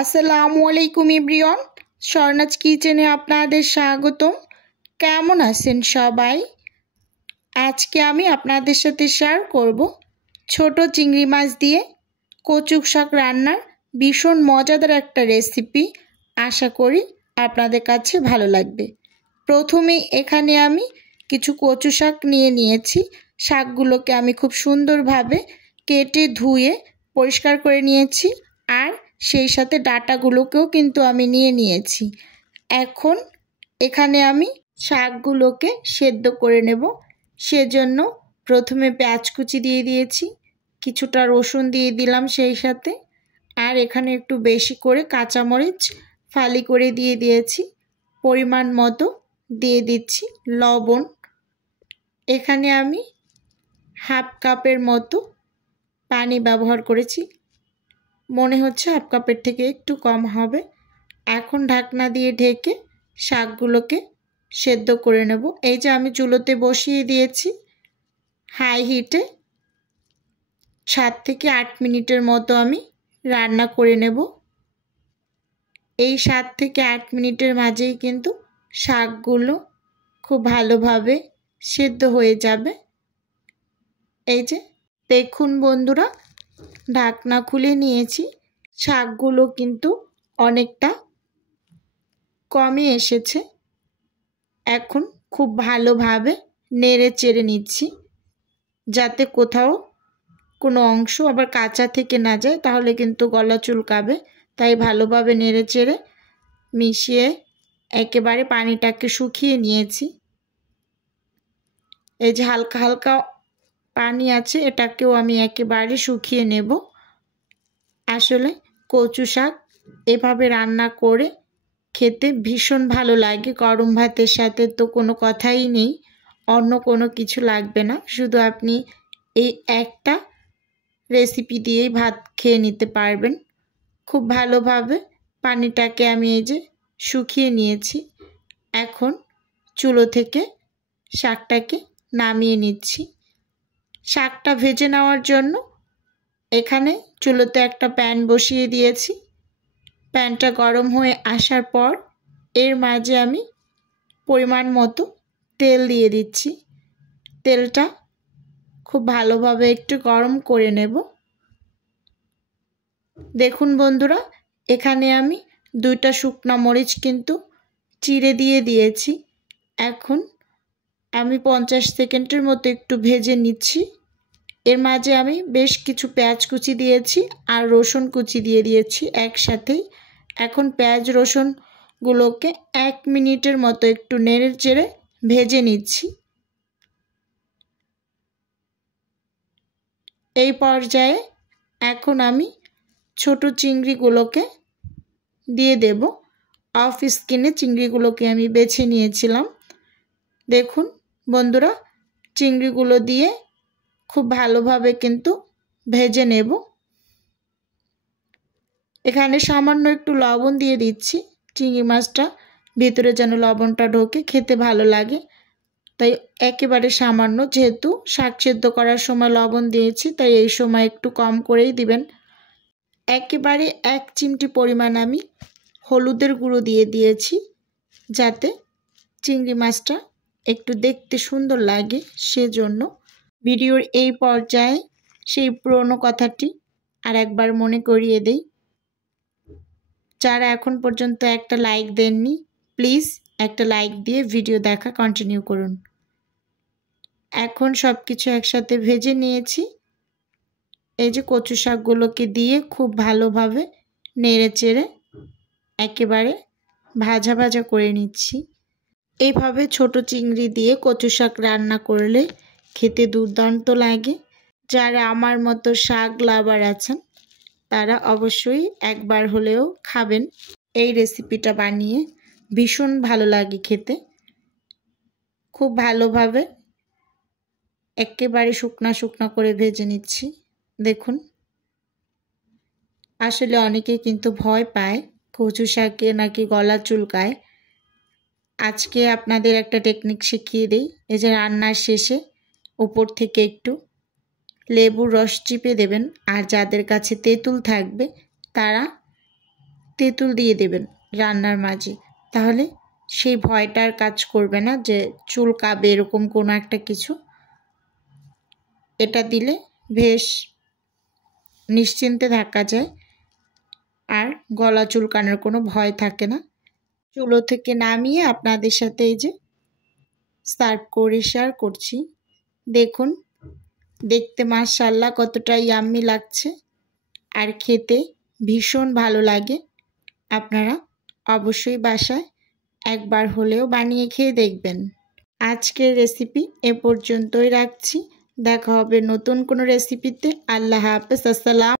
আসসালামু আলাইকুম এভরিওয়ান, স্বর্ণাজ কিচেনে আপনাদের স্বাগতম। কেমন আছেন সবাই? আজকে আমি আপনাদের সাথে শেয়ার করব ছোট চিংড়ি মাছ দিয়ে কচু শাক রান্নার ভীষণ মজাদার একটা রেসিপি। আশা করি আপনাদের কাছে ভালো লাগবে। প্রথমে এখানে আমি কিছু কচু শাক নিয়েছি। শাকগুলোকে আমি খুব সুন্দরভাবে কেটে ধুয়ে পরিষ্কার করে নিয়েছি, আর সেই সাথে ডাঁটাগুলোকেও কিন্তু আমি নিয়েছি। এখন এখানে আমি শাকগুলোকে সেদ্ধ করে নেব। সেজন্য প্রথমে পেঁয়াজ কুচি দিয়ে দিয়েছি, কিছুটা রসুন দিয়ে দিলাম সেই সাথে, আর এখানে একটু বেশি করে কাঁচামরিচ ফালি করে দিয়ে দিয়েছি। পরিমাণ মতো দিয়ে দিচ্ছি লবণ। এখানে আমি হাফ কাপের মতো পানি ব্যবহার করেছি, মনে হচ্ছে হাফ কাপের থেকে একটু কম হবে। এখন ঢাকনা দিয়ে ঢেকে শাকগুলোকে সেদ্ধ করে নেব। এই যে আমি চুলোতে বসিয়ে দিয়েছি হাই হিটে, 7 থেকে 8 মিনিটের মতো আমি রান্না করে নেব। এই 7 থেকে 8 মিনিটের মাঝেই কিন্তু শাকগুলো খুব ভালোভাবে সেদ্ধ হয়ে যাবে। এই যে দেখুন বন্ধুরা, ঢাকনা খুলে নিয়েছি, শাকগুলো কিন্তু অনেকটা কমে এসেছে। এখন খুব ভালোভাবে নেড়ে চেড়ে নিচ্ছি, যাতে কোথাও কোনো অংশ আবার কাঁচা থেকে না যায়, তাহলে কিন্তু গলা চুলকাবে। তাই ভালোভাবে নেড়ে চেড়ে মিশিয়ে একেবারে পানিটাকে শুকিয়ে নিয়েছি। এই যে হালকা হালকা পানি আছে, এটাকেও আমি একেবারে শুকিয়ে নেব। আসলে কচু শাক এভাবে রান্না করে খেতে ভীষণ ভালো লাগে। গরম ভাতের সাথে তো কোনো কথাই নেই, অন্য কোনো কিছু লাগবে না, শুধু আপনি এই একটা রেসিপি দিয়েই ভাত খেয়ে নিতে পারবেন। খুব ভালোভাবে পানিটাকে আমি এই যে শুকিয়ে নিয়েছি। এখন চুলো থেকে শাকটাকে নামিয়ে নিচ্ছি। শাকটা ভেজে নেওয়ার জন্য এখানে চুলোতে একটা প্যান বসিয়ে দিয়েছি। প্যানটা গরম হয়ে আসার পর এর মাঝে আমি পরিমাণ মতো তেল দিয়ে দিচ্ছি। তেলটা খুব ভালোভাবে একটু গরম করে নেব। দেখুন বন্ধুরা, এখানে আমি 2টা শুকনো মরিচ কিন্তু চিড়ে দিয়ে দিয়েছি। এখন আমি 50 সেকেন্ডের মতো একটু ভেজে নিচ্ছি। এর মাঝে আমি বেশ কিছু পেঁয়াজ কুচি দিয়েছি আর রসুন কুচি দিয়ে দিয়েছি একসাথেই। এখন পেঁয়াজ রসুনগুলোকে 1 মিনিটের মতো একটু নেড়ে চেড়ে ভেজে নিচ্ছি। এই পর্যায়ে এখন আমি ছোট চিংড়িগুলোকে দিয়ে দেব। অফ স্কিনে চিংড়িগুলোকে আমি বেছে নিয়েছিলাম। দেখুন বন্ধুরা, চিংড়িগুলো দিয়ে খুব ভালোভাবে কিন্তু ভেজে নেব। এখানে সামান্য একটু লবণ দিয়ে দিচ্ছি, চিংড়ি মাছটা ভিতরে যেন লবণটা ঢোকে, খেতে ভালো লাগে। তাই একেবারে সামান্য, যেহেতু শাক সেদ্ধ করার সময় লবণ দিয়েছি, তাই এই সময় একটু কম করেই দিবেন। একেবারে 1 চিমটি পরিমাণ আমি হলুদের গুঁড়ো দিয়ে দিয়েছি, যাতে চিংড়ি মাছটা একটু দেখতে সুন্দর লাগে। সেজন্য ভিডিওর এই পর্যায়ে সেই পুরনো কথাটি আর একবার মনে করিয়ে দেই। যারা এখন পর্যন্ত একটা লাইক দেননি, প্লিজ একটা লাইক দিয়ে ভিডিও দেখা কন্টিনিউ করুন। এখন সব কিছু একসাথে ভেজে নিয়েছি। এই যে কচু শাকগুলোকে দিয়ে খুব ভালোভাবে নেড়ে চেড়ে একেবারে ভাজা ভাজা করে নিচ্ছি। এইভাবে ছোট চিংড়ি দিয়ে কচু শাক রান্না করলে খেতে দুর্দান্ত লাগে। যারা আমার মতো শাক লাভার আছেন, তারা অবশ্যই একবার হলেও খাবেন। এই রেসিপিটা বানিয়ে ভীষণ ভালো লাগে খেতে। খুব ভালোভাবে একেবারে শুকনা শুকনা করে ভেজে নিচ্ছি। দেখুন, আসলে অনেকে কিন্তু ভয় পায় কচু শাকে নাকি গলা চুলকায়। আজকে আপনাদের একটা টেকনিক শিখিয়ে দিই। এই যে রান্নার শেষে উপর থেকে একটু লেবুর রস চিপে দেবেন, আর যাদের কাছে তেঁতুল থাকবে তারা তেঁতুল দিয়ে দেবেন রান্নার মাঝে, তাহলে সেই ভয়টা আর কাজ করবে না যে চুলকাবে এরকম কোনো একটা কিছু। এটা দিলে বেশ নিশ্চিন্তে থাকা যায়, আর গলা চুলকানোর কোনো ভয় থাকে না। চুলো থেকে নামিয়ে আপনাদের সাথে এই যে সার্ভ করে শেয়ার করছি। দেখুন, দেখতে মাশাআল্লাহ কতটা ইয়াম্মি লাগছে, আর খেতে ভীষণ ভালো লাগে। আপনারা অবশ্যই বাসায় একবার হলেও বানিয়ে খেয়ে দেখবেন। আজকের রেসিপি এ পর্যন্তই রাখছি। দেখা হবে নতুন কোনো রেসিপিতে। আল্লাহ হাফেজ। আসসালাম।